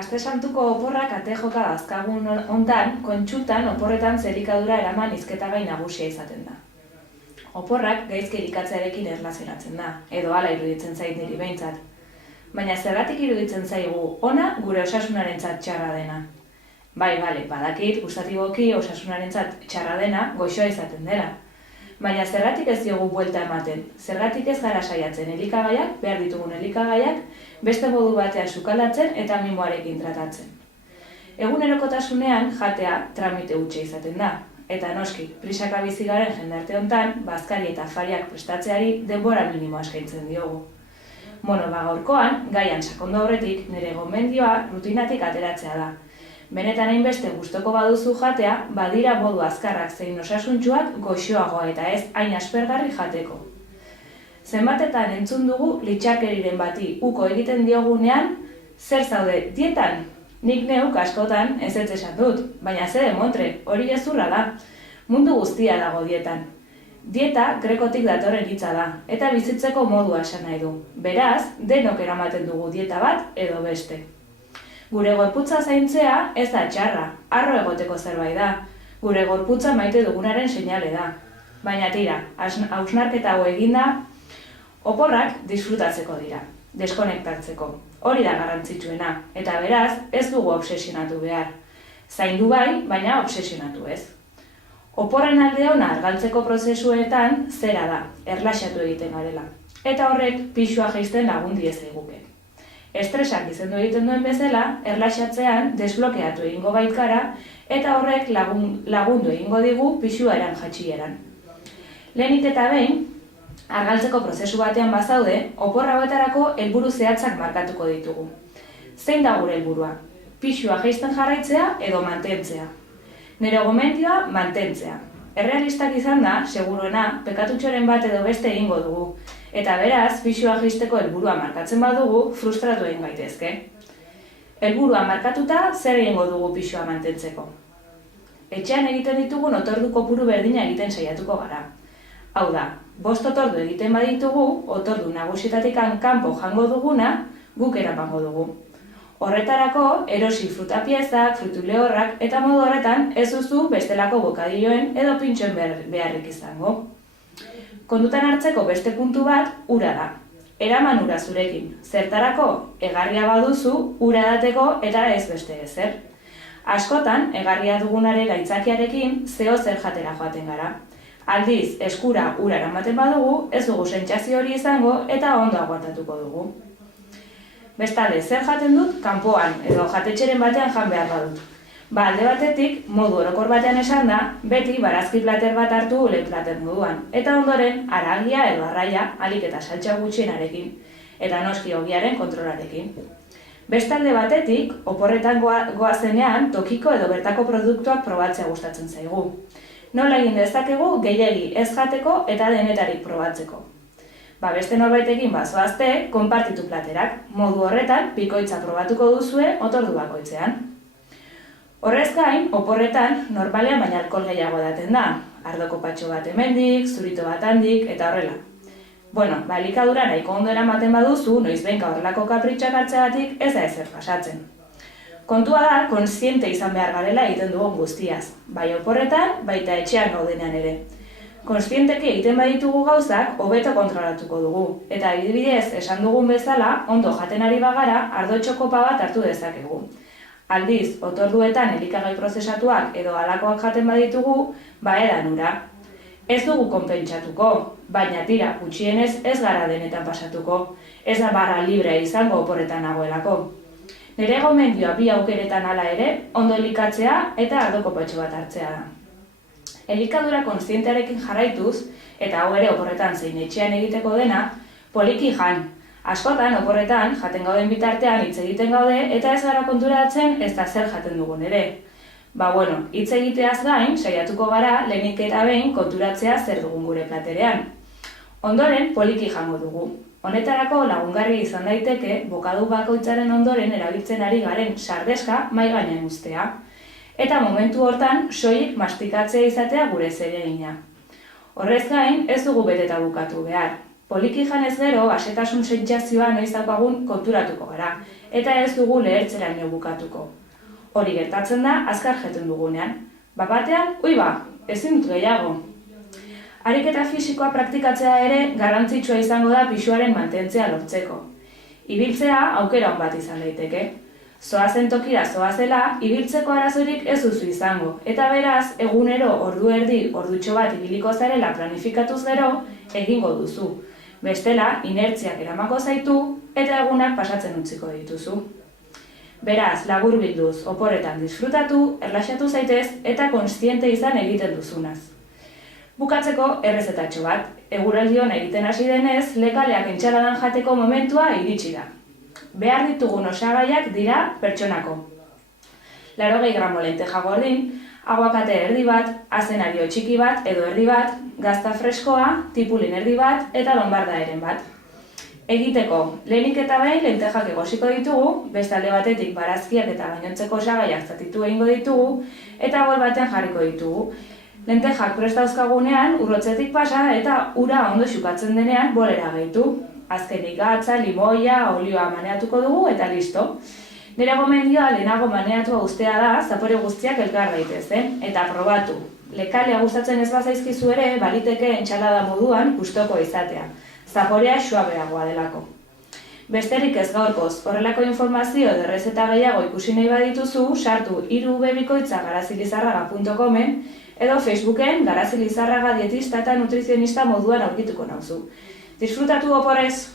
Aste santuko oporrak ate joka dazkagun hontan, kontsultan oporretan zelikadura eraman hizketagai nagusia izaten da. Oporrak gaizki elikatzearekin erlazionatzen da, edo hala iruditzen zait niri behintzat. Baina zergatik iruditzen zaigu ona gure osasunarentzat txarra dena. Bai, badakit, gustatiboki osasunarentzat txarra dena goxoa izaten dela. Baina zergatik ez diogu buelta ematen, zergatik ez gara saiatzen elikagaiak, behar ditugun elikagaiak, beste modu batean sukaldatzen eta mimoarekin tratatzen. Egunerokotasunean jatea tramite hutsa izaten da, eta noski, prisaka bizi garen jendarte hontan, bazkari eta afariak prestatzeari denbora minimoa eskaintzen diogu. Gaurkoan, gaian sakondu aurretik, nire gomendioa rutinatik ateratzea da. Benetan hainbeste gustoko baduzu jatea, badira modu azkarrak zein osasuntsuak goxoagoa eta ez hain aspergarri jateko. Zenbatetan entzun dugu litxakeriren bati uko egiten diogunean, zer zaude dietan? Nik neuk askotan ez esan dut, baina ze demontre, hori gezurra da. Mundu guztia dago dietan. Dieta grekotik datorren hitza da, eta bizitzeko modua esan nahi du. Beraz, denok eramaten dugu dieta bat edo beste. Gure gorputza zaintzea ez da txarra, harro egoteko zerbait da. Gure gorputza maite dugunaren seinale da. Baina tira, hausnarketa hau eginda, oporrak disfrutatzeko dira, deskonektatzeko. Hori da garrantzitsuena, eta beraz ez dugu obsesionatu behar. Zaindu bai, baina obsesionatu ez. Oporren alde ona argaltzeko prozesuetan zera da, erlaxatu egiten garela. Eta horrek pisua jaisten lagun diezaiguke. Estresak izendu egiten duen bezala, erlaxatzean desblokeatu egingo baitkara eta horrek lagundu egingo digu pisuaren jatxieran. Lehenik eta behin, argaltzeko prozesu batean bazaude, opor hauetarako helburu zehatzak markatuko ditugu. Zein da gure helburua? Pisua jaisten jarraitzea edo mantentzea. Nire gomendioa mantentzea. Errealistak izan da, seguruena, pekatutxoren bat edo beste egingo dugu. Eta beraz, pisua jaisteko helburua markatzen badugu, frustratu egin gaitezke. Helburua markatuta, zer egingo dugu pisua mantentzeko? Etxean egiten ditugun otordu kopuru berdina egiten saiatuko gara. Hau da, 5 otordu egiten baditugu, otordu nagusietatik kanpo jango duguna, guk eramango dugu. Horretarako, erosi frutapiezak, frutu lehorrak eta modu horretan ez duzu bestelako bokadilloen edo pintxoen beharrik izango. Kondutan hartzeko beste puntu bat, ura da. Eraman ura zurekin. Zertarako, egarria baduzu, ura dateko eta ez beste ezer. Askotan, egarria dugunare gaitzakiarekin zeo zer jatera joaten gara. Aldiz, eskura ura eramaten badugu, ez dugu sentsazio hori izango eta ondo aguantatuko dugu. Bestalde, zer jaten dut, kanpoan edo jatetxeren batean jan behar badut. Alde batetik, modu orokor batean esan da, beti barazki plater bat hartu lehen plater moduan. Eta ondoren, haragia edo arraia, alik eta saltsa gutxienarekin, eta noski ogiaren kontrolarekin. Bestalde batetik, oporretan goazenean, tokiko edo bertako produktuak probatzea gustatzen zaigu. Nola egin dezakegu, gehiegi ez jateko eta denetarik probatzeko. Beste norbaitekin bazoazte, konpartitu platerak. Modu horretan, bikoitza probatuko duzue otordu bakoitzean. Horrez gain, oporretan normalean baina alkohol gehiago edaten da. Ardoko patxo bat hemendik, zurito bat handik, eta horrela. Elikadura nahiko ondo eramaten baduzu, noizbehinka horrelako kapritxak hartzeagatik ez da ezer pasatzen. Kontua da, kontziente izan behar garela egiten dugun guztiaz. Bai oporretan, baita etxean gaudenean ere. Kontzienteki egiten baditugu gauzak, hobeto kontrolatuko dugu. Eta adibidez, esan dugun bezala, ondo jaten ari bagara, ardotxo kopa bat hartu dezakegu. Aldiz, otorduetan elikagai prozesatuak edo halakoak jaten baditugu, edan ura. Ez dugu konpentsatuko, baina tira, gutxienez ez gara denetan pasatuko. Ez da barra librea izango oporretan nagoelako. Nire gomendioa bi aukeretan hala ere, ondo elikatzea eta ardoko patxo bat hartzea da. Elikadura kontzientearekin jarraituz, eta hau ere oporretan zein etxean egiteko dena, poliki jan. Askotan, oporretan, jaten gauden bitartean hitz egiten gaude eta ez gara konturatzen ez da zer jaten dugun ere. Hitz egiteaz gain, saiatuko gara lehenik eta behin konturatzea zer dugun gure platerean. Ondoren, poliki jango dugu. Honetarako lagungarri izan daiteke, bokadu bakoitzaren ondoren erabiltzen ari garen sardeska mahai gainean uztea. Eta momentu hortan, soilik mastikatzea izatea gure zeregina. Horrez gain, ez dugu beteta bukatu behar. Poliki janez gero, asetasun sentsazioa noiz daukagun konturatuko gara. eta ez dugu lehertzeraino bukatuko. Hori gertatzen da azkar jeten dugunean. Batean, ezin dut gehiago. Ariketa fisikoa praktikatzea ere garrantzitsua izango da pisuaren mantentzea lortzeko. Ibiltzea aukera on bat izan daiteke. Zoazen tokira zoazela, ibiltzeko arazorik ez duzu izango, eta beraz, egunero ordu erdi, ordutxo bat ibiliko zarela planifikatuz gero, egingo duzu. Bestela, inertziak eramako zaitu, eta egunak pasatzen utziko dituzu. Beraz, laburbilduz, oporretan disfrutatu, erlaxatu zaitez, eta kontziente izan egiten duzunaz. Bukatzeko, errezetatxo bat, eguraldion egiten hasi denez, lekaleak entxaladan jateko momentua iritsi da. Behar ditugun osagaiak dira pertsonako. 80 gramo lenteja gordin, aguakate erdi bat, azenario txiki bat edo erdi bat, gazta freskoa, tipulin erdi bat eta lombarda eren bat. Egiteko, lehenik eta behin lentejak egosiko ditugu, beste alde batetik barazkiak eta gainontzeko osagaiak zatitu egingo ditugu, eta bol batean jarriko ditugu. Lentejak prest dauzkagunean, urrotzetik pasa eta ura ondo xukatzen denean bolera gehitu. Azkenik gatza, limoia, olioa maneatuko dugu eta listo. Nire gomendioa lehenago maneatua ustea da, zapore guztiak elkar daitezen, eta probatu. Lekalea gustatzen ez bazaizkizu ere, baliteke entxalada moduan gustoko izatea. Zaporea suabeagoa delako. Besterik ez gaurkoz, horrelako informazio edo errezeta gehiago ikusi nahi badituzu, sartu irubebikoitza.garazilizarraga.comen edo Facebooken Garazilizarraga dietista eta nutrizionista moduan aurkituko nauzu. Disfrutatu oporrez!